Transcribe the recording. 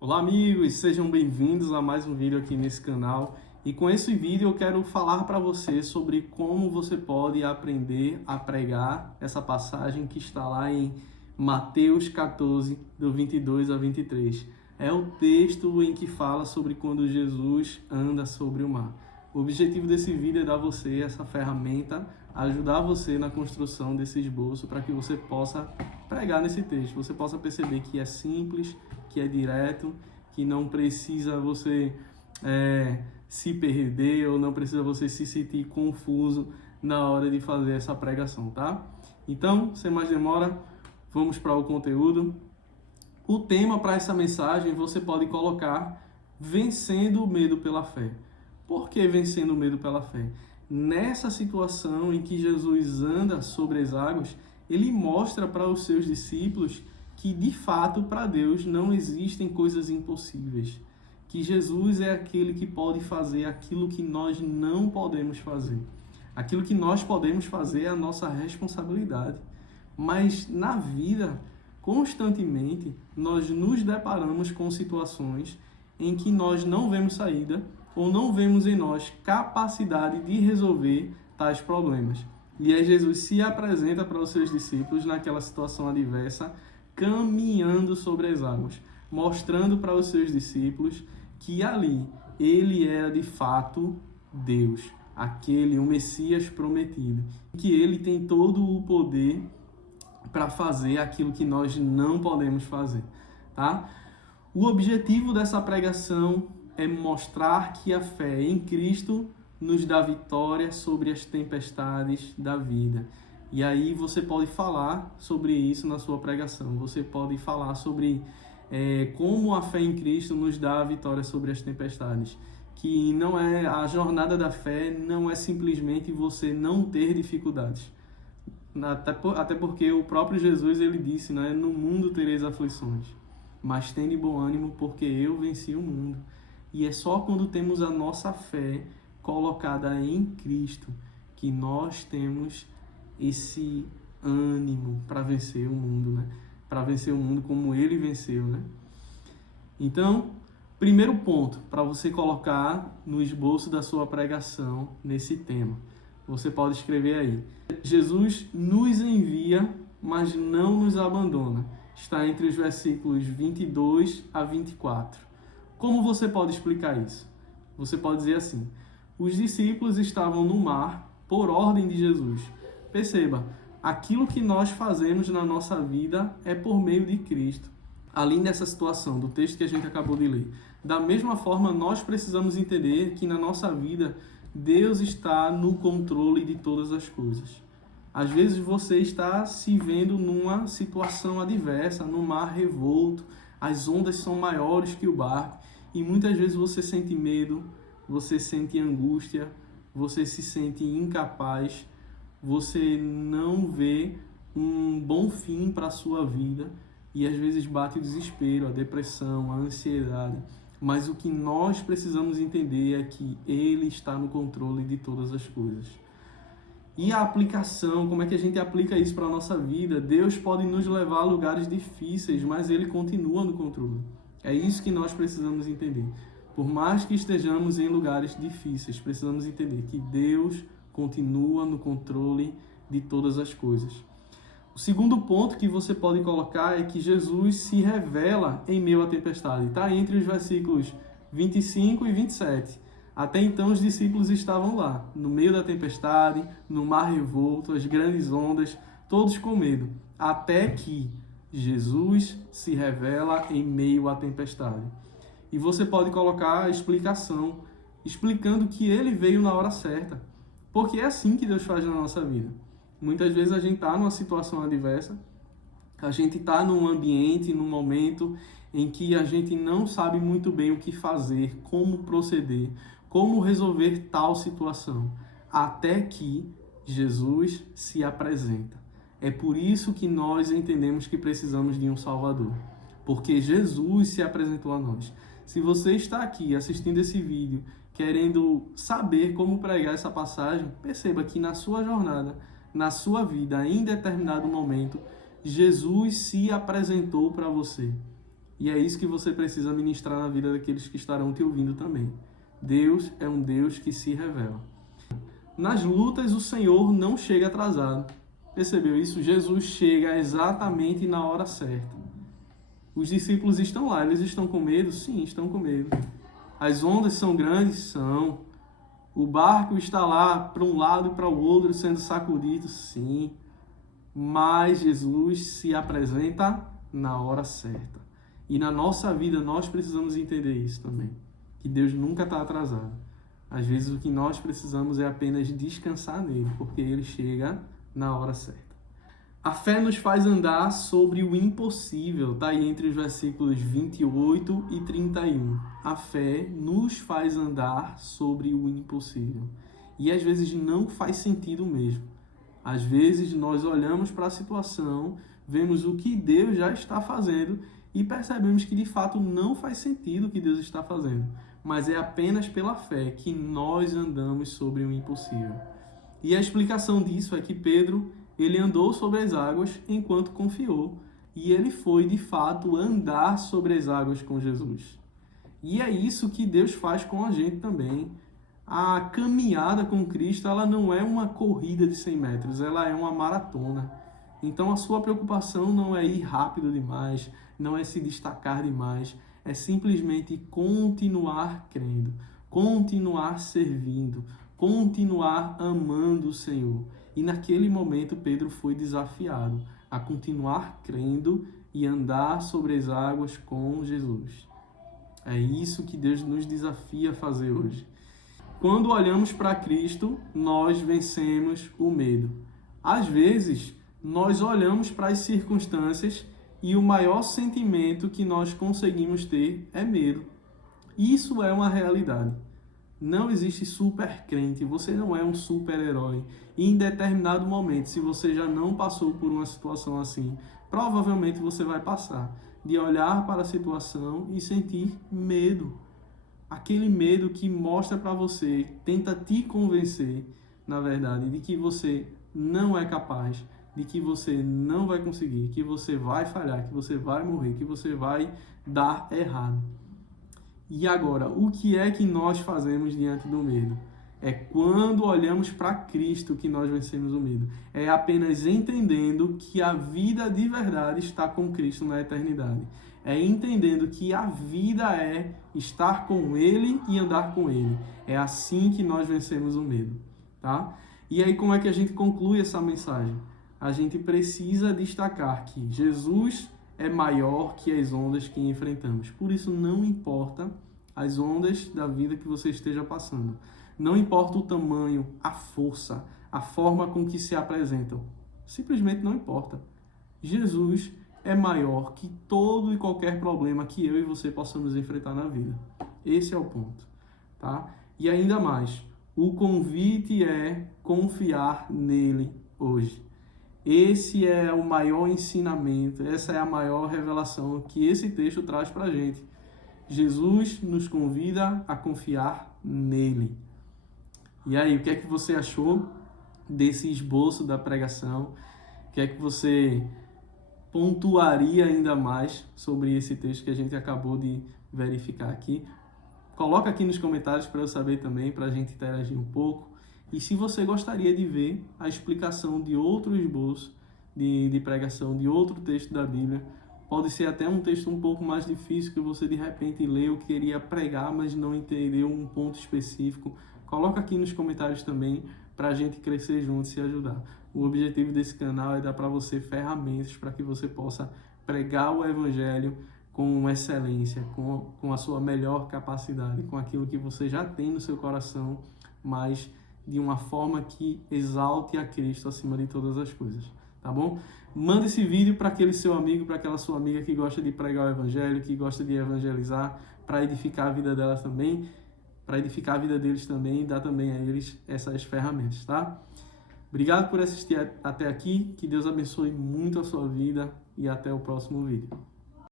Olá amigos, sejam bem-vindos a mais um vídeo aqui nesse canal. E com esse vídeo eu quero falar para você sobre como você pode aprender a pregar essa passagem que está lá em Mateus 14, do 22 a 23. É o texto em que fala sobre quando Jesus anda sobre o mar. O objetivo desse vídeo é dar a você essa ferramenta, ajudar você na construção desse esboço para que você possa pregar nesse texto, você possa perceber que é simples, que é direto, que não precisa você se perder ou não precisa você se sentir confuso na hora de fazer essa pregação, tá? Então, sem mais demora, vamos para o conteúdo. O tema para essa mensagem você pode colocar vencendo o medo pela fé. Por que vencendo o medo pela fé? Nessa situação em que Jesus anda sobre as águas, ele mostra para os seus discípulos que, de fato, para Deus não existem coisas impossíveis. Que Jesus é aquele que pode fazer aquilo que nós não podemos fazer. Aquilo que nós podemos fazer é a nossa responsabilidade. Mas na vida, constantemente, nós nos deparamos com situações em que nós não vemos saída ou não vemos em nós capacidade de resolver tais problemas. E aí Jesus se apresenta para os seus discípulos naquela situação adversa, caminhando sobre as águas, mostrando para os seus discípulos que ali ele era de fato Deus, o Messias prometido, que ele tem todo o poder para fazer aquilo que nós não podemos fazer, tá? O objetivo dessa pregação é mostrar que a fé em Cristo nos dá vitória sobre as tempestades da vida. E aí você pode falar sobre isso na sua pregação. Você pode falar sobre como a fé em Cristo nos dá a vitória sobre as tempestades. Que não é a jornada da fé, não é simplesmente você não ter dificuldades. Até porque o próprio Jesus ele disse, né? No mundo tereis aflições, mas tende bom ânimo porque eu venci o mundo. E é só quando temos a nossa fé colocada em Cristo que nós temos esse ânimo para vencer o mundo, né? Para vencer o mundo como ele venceu, né? Então, primeiro ponto para você colocar no esboço da sua pregação nesse tema. Você pode escrever aí: Jesus nos envia, mas não nos abandona. Está entre os versículos 22 a 24. Como você pode explicar isso? Você pode dizer assim: os discípulos estavam no mar por ordem de Jesus. Perceba, aquilo que nós fazemos na nossa vida é por meio de Cristo. Ali nessa situação do texto que a gente acabou de ler. Da mesma forma, nós precisamos entender que na nossa vida, Deus está no controle de todas as coisas. Às vezes você está se vendo numa situação adversa, no mar revolto, as ondas são maiores que o barco e muitas vezes você sente medo, você sente angústia, você se sente incapaz, você não vê um bom fim para a sua vida e às vezes bate o desespero, a depressão, a ansiedade. Mas o que nós precisamos entender é que Ele está no controle de todas as coisas. E a aplicação, como é que a gente aplica isso para a nossa vida? Deus pode nos levar a lugares difíceis, mas Ele continua no controle. É isso que nós precisamos entender. Por mais que estejamos em lugares difíceis, precisamos entender que Deus continua no controle de todas as coisas. O segundo ponto que você pode colocar é que Jesus se revela em meio à tempestade. Está entre os versículos 25 e 27. Até então os discípulos estavam lá, no meio da tempestade, no mar revolto, as grandes ondas, todos com medo. Até que Jesus se revela em meio à tempestade. E você pode colocar a explicação, explicando que ele veio na hora certa. Porque é assim que Deus faz na nossa vida. Muitas vezes a gente está numa situação adversa, a gente está num ambiente, num momento em que a gente não sabe muito bem o que fazer, como proceder, como resolver tal situação, até que Jesus se apresenta. É por isso que nós entendemos que precisamos de um Salvador, porque Jesus se apresentou a nós. Se você está aqui assistindo esse vídeo, querendo saber como pregar essa passagem, perceba que na sua jornada, na sua vida, em determinado momento, Jesus se apresentou para você. E é isso que você precisa ministrar na vida daqueles que estarão te ouvindo também. Deus é um Deus que se revela. Nas lutas, o Senhor não chega atrasado. Percebeu isso? Jesus chega exatamente na hora certa. Os discípulos estão lá, eles estão com medo? Sim, estão com medo. As ondas são grandes? São. O barco está lá para um lado e para o outro sendo sacudido? Sim. Mas Jesus se apresenta na hora certa. E na nossa vida nós precisamos entender isso também. Que Deus nunca está atrasado. Às vezes o que nós precisamos é apenas descansar nele, porque ele chega na hora certa. A fé nos faz andar sobre o impossível, está aí entre os versículos 28 e 31. A fé nos faz andar sobre o impossível. E às vezes não faz sentido mesmo. Às vezes nós olhamos para a situação, vemos o que Deus já está fazendo e percebemos que de fato não faz sentido o que Deus está fazendo. Mas é apenas pela fé que nós andamos sobre o impossível. E a explicação disso é que Pedro, ele andou sobre as águas enquanto confiou. E ele foi, de fato, andar sobre as águas com Jesus. E é isso que Deus faz com a gente também. A caminhada com Cristo, ela não é uma corrida de 100 metros, ela é uma maratona. Então a sua preocupação não é ir rápido demais, não é se destacar demais, é simplesmente continuar crendo, continuar servindo, continuar amando o Senhor. E naquele momento Pedro foi desafiado a continuar crendo e andar sobre as águas com Jesus. É isso que Deus nos desafia a fazer hoje. Quando olhamos para Cristo, nós vencemos o medo. Às vezes, nós olhamos para as circunstâncias e o maior sentimento que nós conseguimos ter é medo. Isso é uma realidade. Não existe super crente, você não é um super-herói. E em determinado momento, se você já não passou por uma situação assim, provavelmente você vai passar de olhar para a situação e sentir medo. Aquele medo que mostra para você, tenta te convencer, na verdade, de que você não é capaz, de que você não vai conseguir, que você vai falhar, que você vai morrer, que você vai dar errado. E agora, o que é que nós fazemos diante do medo? É quando olhamos para Cristo que nós vencemos o medo. É apenas entendendo que a vida de verdade está com Cristo na eternidade. É entendendo que a vida é estar com Ele e andar com Ele. É assim que nós vencemos o medo, tá? E aí, como é que a gente conclui essa mensagem? A gente precisa destacar que Jesus é maior que as ondas que enfrentamos. Por isso, não importa as ondas da vida que você esteja passando. Não importa o tamanho, a força, a forma com que se apresentam. Simplesmente não importa. Jesus é maior que todo e qualquer problema que eu e você possamos enfrentar na vida. Esse é o ponto, tá? E ainda mais, o convite é confiar nele hoje. Esse é o maior ensinamento, essa é a maior revelação que esse texto traz para a gente. Jesus nos convida a confiar nele. E aí, o que é que você achou desse esboço da pregação? O que é que você pontuaria ainda mais sobre esse texto que a gente acabou de verificar aqui? Coloca aqui nos comentários para eu saber também, para a gente interagir um pouco. E se você gostaria de ver a explicação de outro esboço de pregação, de outro texto da Bíblia, pode ser até um texto um pouco mais difícil que você de repente leu, queria pregar, mas não entendeu um ponto específico. Coloca aqui nos comentários também para a gente crescer junto e se ajudar. O objetivo desse canal é dar para você ferramentas para que você possa pregar o Evangelho com excelência, com a sua melhor capacidade, com aquilo que você já tem no seu coração, mas de uma forma que exalte a Cristo acima de todas as coisas, tá bom? Manda esse vídeo para aquele seu amigo, para aquela sua amiga que gosta de pregar o Evangelho, que gosta de evangelizar, para edificar a vida delas também, para edificar a vida deles também e dar também a eles essas ferramentas, tá? Obrigado por assistir até aqui, que Deus abençoe muito a sua vida e até o próximo vídeo.